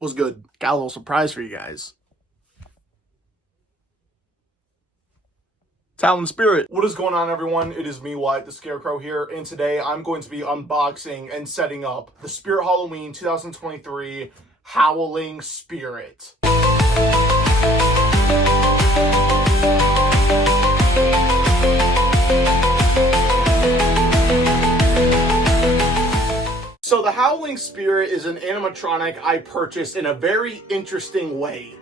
What's good? Got a little surprise for you guys. It's Howling Spirit. What is going on, everyone? It is me, Wyatt the Scarecrow here, and today I'm going to be unboxing and setting up the Spirit Halloween 2023 Howling Spirit. So the Howling Spirit is an animatronic I purchased in a very interesting way.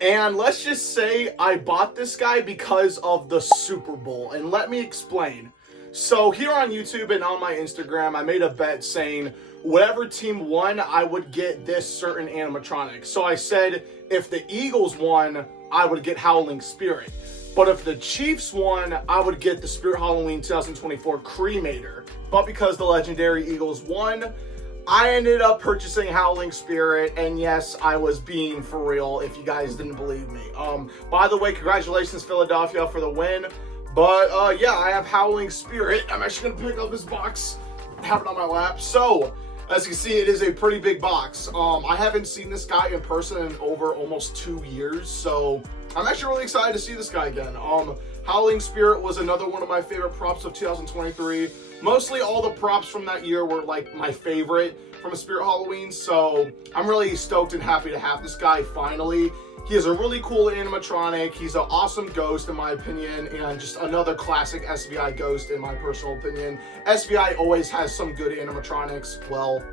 And let's just say I bought this guy because of the Super Bowl. And let me explain. So here on YouTube and on my Instagram, I made a bet saying whatever team won, I would get this certain animatronic. So I said if the Eagles won, I would get Howling Spirit. But if the Chiefs won, I would get the Spirit Halloween 2024 Cremator. But because the legendary Eagles won, I ended up purchasing Howling Spirit, and yes, I was being for real if you guys didn't believe me. By the way, congratulations Philadelphia for the win. But yeah, I have Howling Spirit. I'm actually gonna pick up this box, have it on my lap. So, as you can see, it is a pretty big box. I haven't seen this guy in person in over almost 2 years, so I'm actually really excited to see this guy again. Howling Spirit was another one of my favorite props of 2023. Mostly all the props from that year were like my favorite from a Spirit Halloween, so I'm really stoked and happy to have this guy finally. He is a really cool animatronic. He's an awesome ghost in my opinion, and just another classic SVI ghost in my personal opinion. SVI always has some good animatronics, well,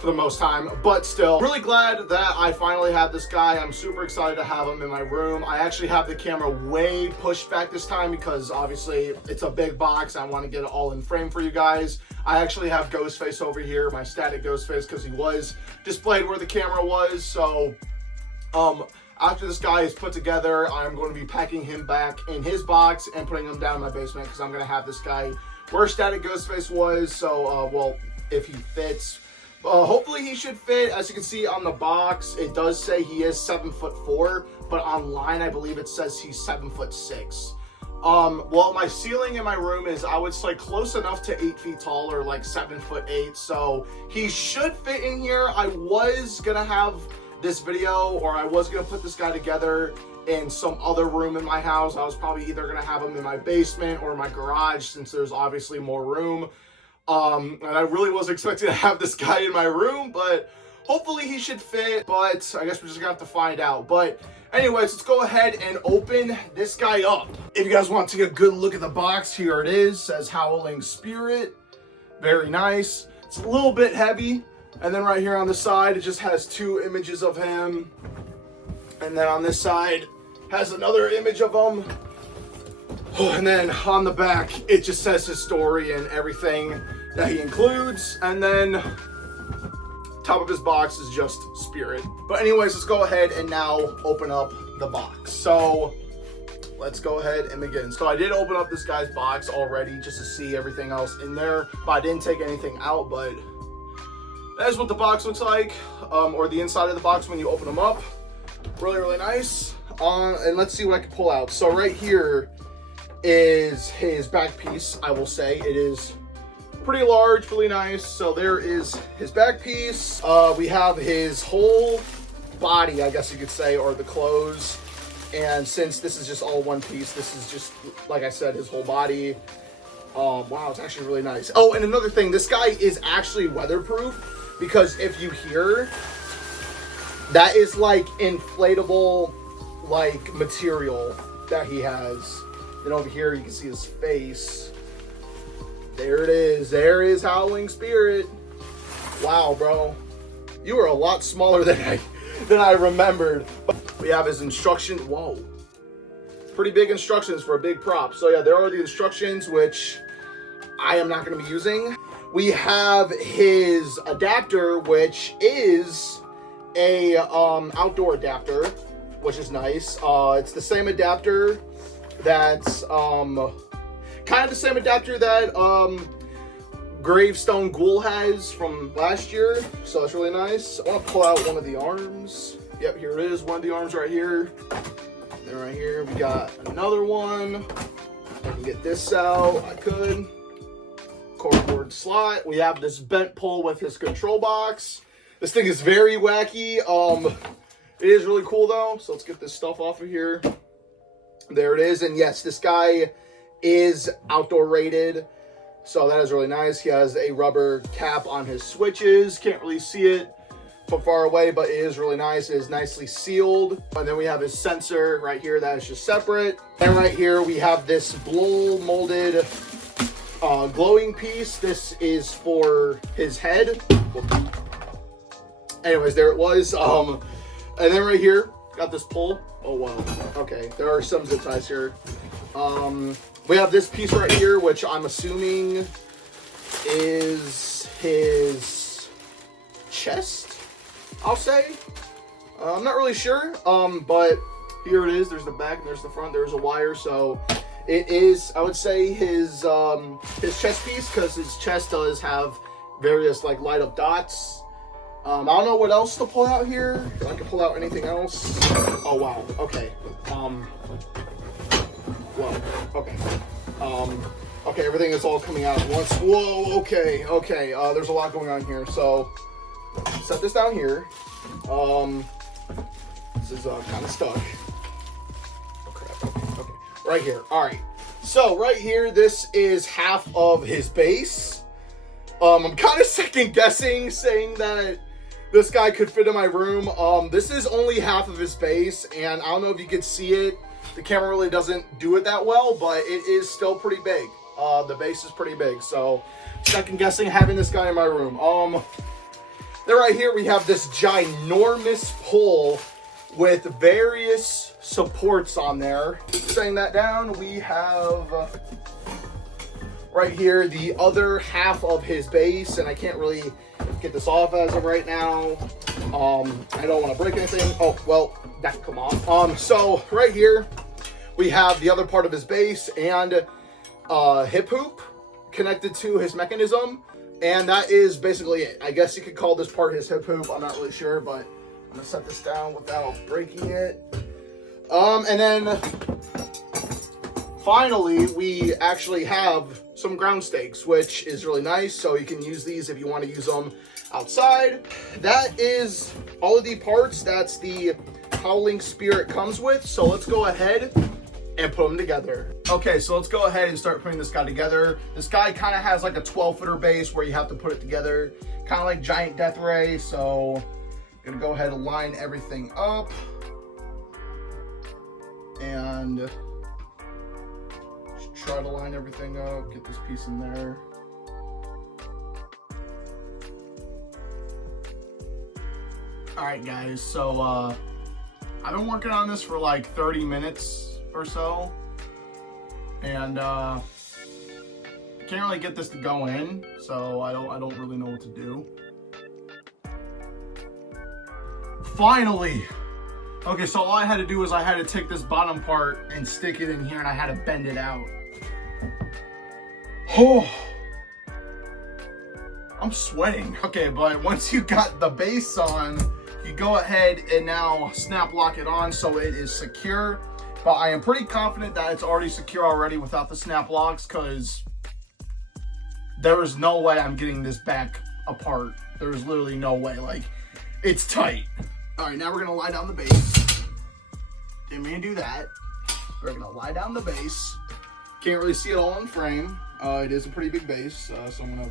for the most time, but still really glad that I finally have this guy. I'm super excited to have him in my room. I actually have the camera way pushed back this time because obviously it's a big box. I want to get it all in frame for you guys. I actually have Ghostface over here, my static Ghostface, because he was displayed where the camera was. So after this guy is put together, I'm going to be packing him back in his box and putting him down in my basement because I'm going to have this guy where static Ghostface was. So well, if he fits, hopefully he should fit. As you can see on the box, it does say he is 7'4", but online I believe it says he's 7'6". Well, my ceiling in my room is, I would say, close enough to 8 feet tall, or like 7'8", so he should fit in here. I was gonna have this video, or I was gonna put this guy together in some other room in my house. I was probably either gonna have him in my basement or my garage, since there's obviously more room. And I really was expecting to have this guy in my room, but hopefully he should fit, but I guess we're just gonna have to find out. But anyways, let's go ahead and open this guy up. If you guys want to take a good look at the box, here it is. It says Howling Spirit. Very nice. It's a little bit heavy. And then right here on the side, it just has 2 images of him. And then on this side, has another image of him. And then on the back, it just says his story and everything that he includes. And then top of his box is just Spirit. But anyways, let's go ahead and now open up the box. So let's go ahead and begin. So I did open up this guy's box already just to see everything else in there, but I didn't take anything out. But that is what the box looks like, or the inside of the box when you open them up. Really, really nice. And let's see what I can pull out. So right here is his back piece. I will say it is pretty large, really nice. So there is his back piece. We have his whole body, I guess you could say, or the clothes. And since this is just all one piece, this is just, like I said, his whole body. Wow, it's actually really nice. Oh, and another thing, this guy is actually weatherproof, because if you hear, that is like inflatable like material that he has. And over here you can see his face. There it is. There is Howling Spirit. Wow, bro. You are a lot smaller than I remembered. But we have his instructions. Whoa. Pretty big instructions for a big prop. So yeah, there are the instructions, which I am not going to be using. We have his adapter, which is a outdoor adapter, which is nice. It's the same adapter that's kind of the same adapter that Gravestone Ghoul has from last year, so it's really nice. I want to pull out one of the arms. Yep, here it is, one of the arms right here. Then right here we got another one. I can get this out. I could. Cardboard slot. We have this bent pole with his control box. This thing is very wacky. It is really cool though. So let's get this stuff off of here. There it is. And yes, this guy is outdoor rated. So that is really nice. He has a rubber cap on his switches. Can't really see it from far away, but it is really nice. It is nicely sealed. And then we have his sensor right here that is just separate. And right here we have this blow molded glowing piece. This is for his head. Anyways, there it was. And then right here, got this pull. Oh wow. Okay, there are some zip ties here. We have this piece right here, which I'm assuming is his chest, I'll say. I'm not really sure, but here it is. There's the back and there's the front. There's a wire, so it is, I would say, his chest piece, because his chest does have various like light up dots. I don't know what else to pull out here. If I can pull out anything else. Oh wow. Okay. Whoa. Okay. Okay, everything is all coming out at once. Whoa, okay. There's a lot going on here. So, set this down here. This is kind of stuck. Oh crap. Okay. Right here. All right. So, right here, this is half of his base. I'm kind of second guessing saying that this guy could fit in my room. This is only half of his base, and I don't know if you could see it. The camera really doesn't do it that well, but it is still pretty big. The base is pretty big, so second guessing having this guy in my room. Then right here we have this ginormous pole with various supports on there. Setting that down, we have right here the other half of his base, and I can't really get this off as of right now. I don't want to break anything. Oh, well, that can come off. So right here we have the other part of his base and hip hoop connected to his mechanism, and that is basically it. I guess you could call this part his hip hoop. I'm not really sure, but I'm gonna set this down without breaking it. And then finally we actually have some ground stakes, which is really nice. So you can use these if you want to use them outside. That is all of the parts. That's the Howling Spirit comes with. So let's go ahead and put them together. Okay, so let's go ahead and start putting this guy together. This guy kind of has like a 12-footer base where you have to put it together, kind of like Giant Death Ray. So I'm gonna go ahead and line everything up and just try to line everything up, get this piece in there. All right, guys, so I've been working on this for like 30 minutes or so, and I can't really get this to go in, so I don't really know what to do. Finally! Okay, so all I had to do was I had to take this bottom part and stick it in here, and I had to bend it out. Oh, I'm sweating. Okay, but once you got the base on, you go ahead and now snap lock it on so it is secure. But I am pretty confident that it's already secure already without the snap locks, because there is no way I'm getting this back apart. There's literally no way. Like, it's tight. All right, now we're gonna lie down the base. Didn't mean to do that. We're gonna lie down the base. Can't really see it all in frame. It is a pretty big base, so I'm gonna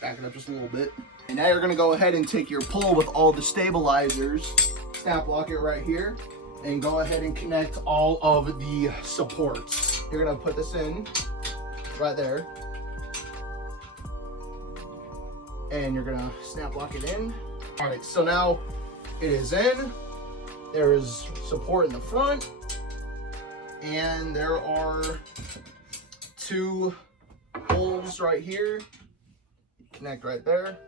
back it up just a little bit. And now you're gonna go ahead and take your pole with all the stabilizers, snap lock it right here, and go ahead and connect all of the supports. You're gonna put this in right there, and you're gonna snap lock it in. All right, so now it is in. There is support in the front, and there are two holes right here. Connect right there.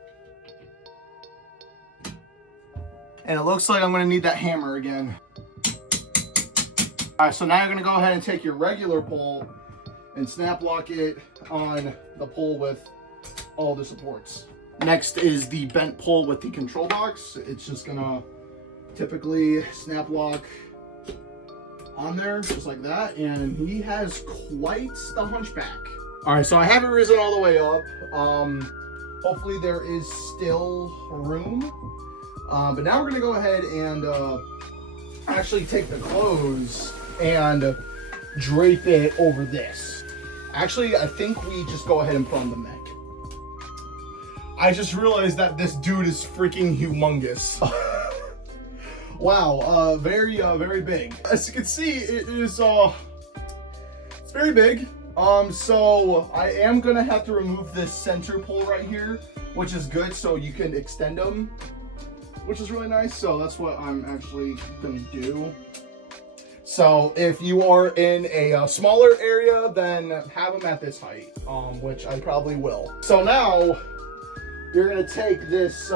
And it looks like I'm gonna need that hammer again. All right, so now you're gonna go ahead and take your regular pole and snap lock it on the pole with all the supports. Next is the bent pole with the control box. It's just gonna typically snap lock on there just like that, and he has quite the hunchback. All right, so I have it risen all the way up. Hopefully there is still room. But now we're gonna go ahead and actually take the clothes and drape it over this. Actually, I think we just go ahead and put on the mech. I just realized that this dude is freaking humongous. Wow, very big. As you can see, it is it's very big. So I am gonna have to remove this center pole right here, which is good, so you can extend them, which is really nice. So that's what I'm actually gonna do. So if you are in a smaller area, then have them at this height, which I probably will. So now you're gonna take this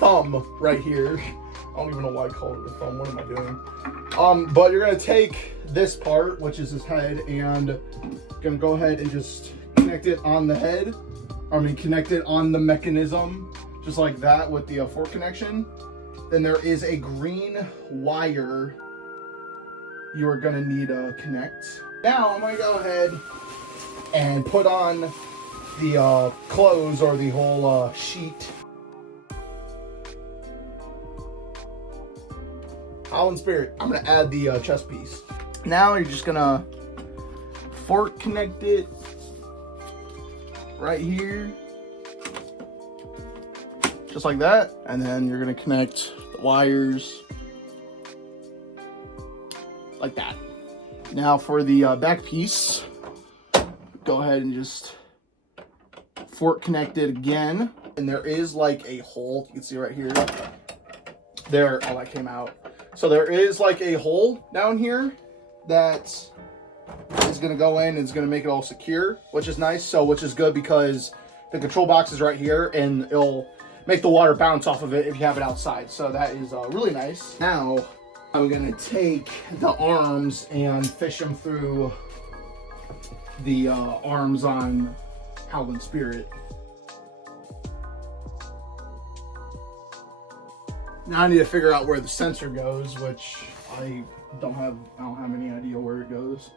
thumb right here. I don't even know why I called it a thumb. What am I doing? But you're gonna take this part, which is his head, and gonna go ahead and just connect it on the head. Connect it on the mechanism, just like that with the fork connection. Then there is a green wire you are gonna need to connect. Now I'm gonna go ahead and put on the clothes, or the whole sheet. Howling Spirit. I'm gonna add the chest piece. Now you're just gonna fork connect it right here, just like that, and then you're gonna connect the wires like that. Now for the back piece, go ahead and just fork connect it again, and there is like a hole, you can see right here. There, oh, that came out. So there is like a hole down here that is gonna go in and it's gonna make it all secure, which is nice. So, which is good because the control box is right here and it'll make the water bounce off of it if you have it outside. So that is really nice. Now I'm gonna take the arms and fish them through the arms on Howling Spirit. Now I need to figure out where the sensor goes, which I don't have any idea where it goes.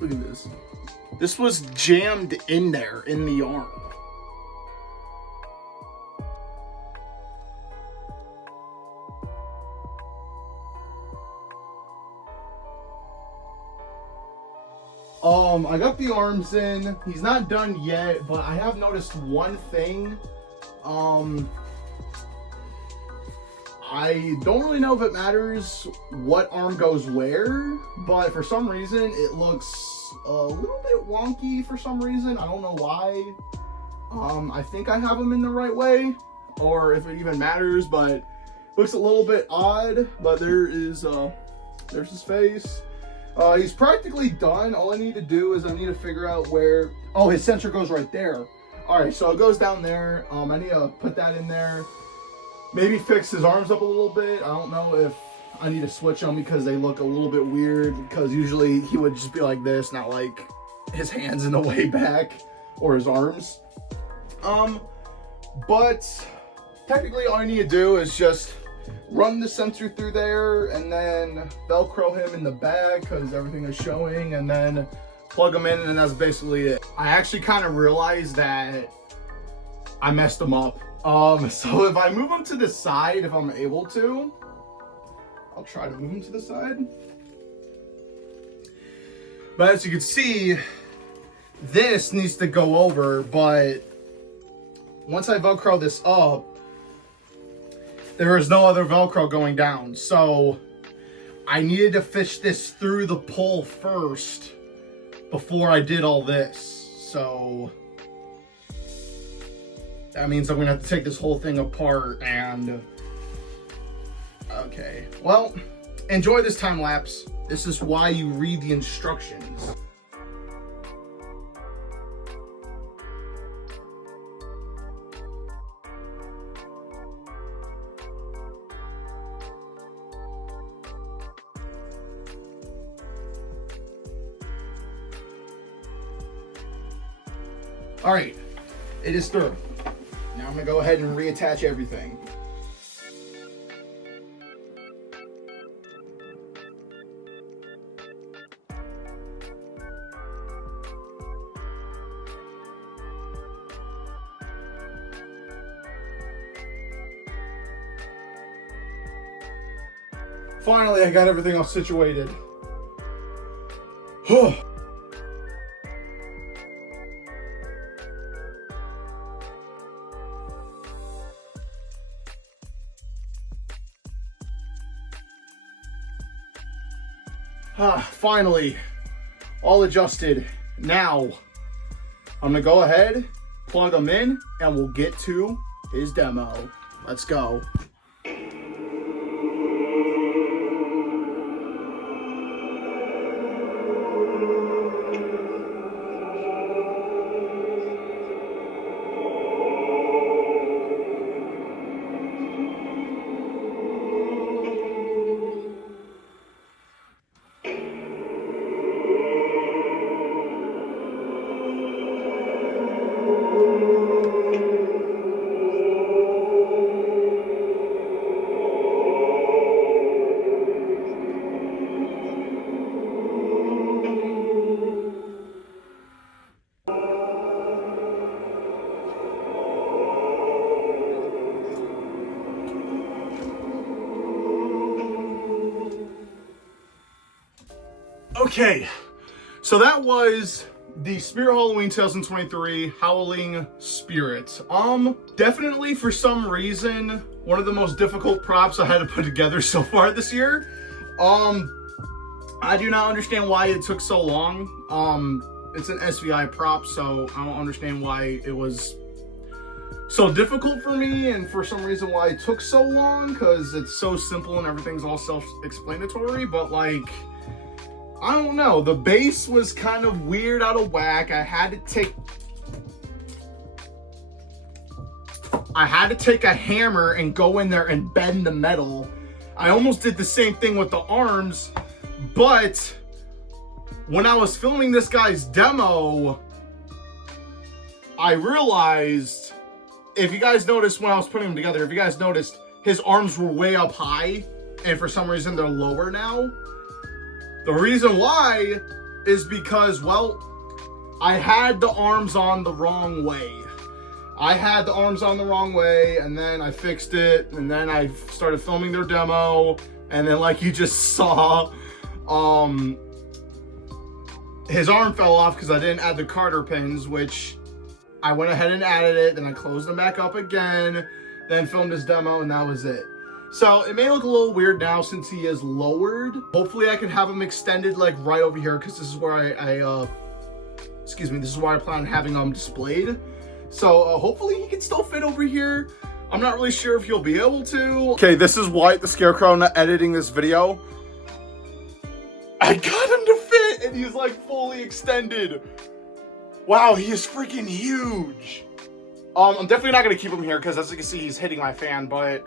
Look at this. This was jammed in there in the arm. I got the arms in. He's not done yet, but I have noticed one thing. I don't really know if it matters what arm goes where, but for some reason it looks a little bit wonky for some reason. I don't know why. I think I have him in the right way, or if it even matters, but it looks a little bit odd. But there's his face. He's practically done. All I need to do is I need to figure out where, oh, his sensor goes right there. All right, so it goes down there. I need to put that in there. Maybe fix his arms up a little bit. I don't know if I need to switch them because they look a little bit weird, because usually he would just be like this, not like his hands in the way back or his arms. But technically all I need to do is just run the sensor through there and then Velcro him in the bag because everything is showing, and then plug him in, and that's basically it. I actually kind of realized that I messed him up. So if I move him to the side, if I'm able to, I'll try to move him to the side. But as you can see, this needs to go over, but once I Velcro this up, there is no other Velcro going down. So I needed to fish this through the pole first before I did all this. So that means I'm gonna have to take this whole thing apart and, okay. Well, enjoy this time lapse. This is why you read the instructions. All right, it is through. Now I'm gonna go ahead and reattach everything. Finally, I got everything all situated. Finally, all adjusted. Now, I'm gonna go ahead, plug him in, and we'll get to his demo. Let's go. Okay, so that was the Spirit Halloween 2023 Howling Spirit. Definitely for some reason, one of the most difficult props I had to put together so far this year. I do not understand why it took so long. It's an SVI prop, so I don't understand why it was so difficult for me, and for some reason why it took so long, because it's so simple and everything's all self-explanatory, but like, I don't know, the base was kind of weird, out of whack. I had to take a hammer and go in there and bend the metal. I almost did the same thing with the arms, but when I was filming this guy's demo, I realized, if you guys noticed when I was putting them together, if you guys noticed, his arms were way up high, and for some reason they're lower now. The reason why is because, well, I had the arms on the wrong way. And then I fixed it, and then I started filming their demo, and then like you just saw, his arm fell off because I didn't add the Carter pins, which I went ahead and added it, then I closed them back up again, then filmed his demo, and that was it. So it may look a little weird now since he is lowered. Hopefully I can have him extended like right over here, because this is where this is where I plan on having them displayed. So hopefully he can still fit over here. I'm not really sure if he'll be able to. Okay, this is White the Scarecrow not editing this video. I got him to fit, and he's like fully extended. Wow, he is freaking huge. I'm definitely not gonna keep him here because, as you can see, he's hitting my fan, but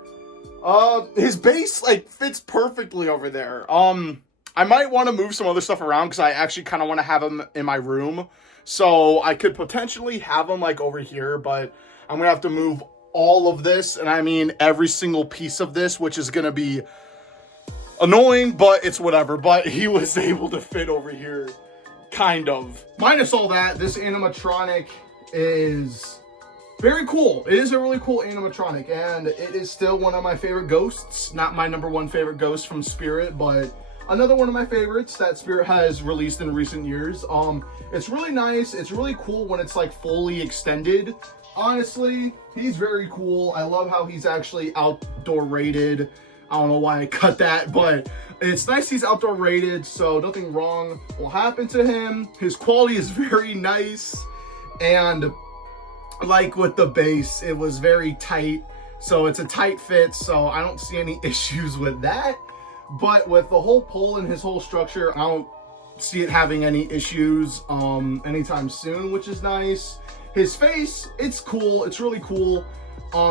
his base like fits perfectly over there. I might want to move some other stuff around because I actually kind of want to have him in my room. So I could potentially have him like over here, but I'm gonna have to move all of this, and I mean every single piece of this, which is gonna be annoying, but it's whatever. But he was able to fit over here, kind of. Minus all that, this animatronic is very cool. It is a really cool animatronic, and it is still one of my favorite ghosts. Not my #1 favorite ghost from Spirit, but another one of my favorites that Spirit has released in recent years. It's really nice. It's really cool when it's like fully extended. Honestly, he's very cool. I love how he's actually outdoor rated. I don't know why I cut that, but it's nice he's outdoor rated, so nothing wrong will happen to him. His quality is very nice, and like with the base, it was very tight, so it's a tight fit, so I don't see any issues with that. But with the whole pole and his whole structure, I don't see it having any issues anytime soon, which is nice. His face, it's cool. It's really cool,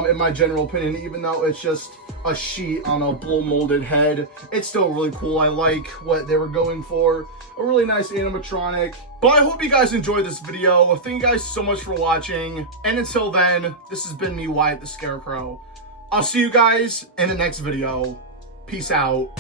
in my general opinion, even though it's just a sheet on a blow molded head. It's still really cool. I like what they were going for. A really nice animatronic. But I hope you guys enjoyed this video. Thank you guys so much for watching. And until then, this has been me, Wyatt the Scarecrow. I'll see you guys in the next video. Peace out.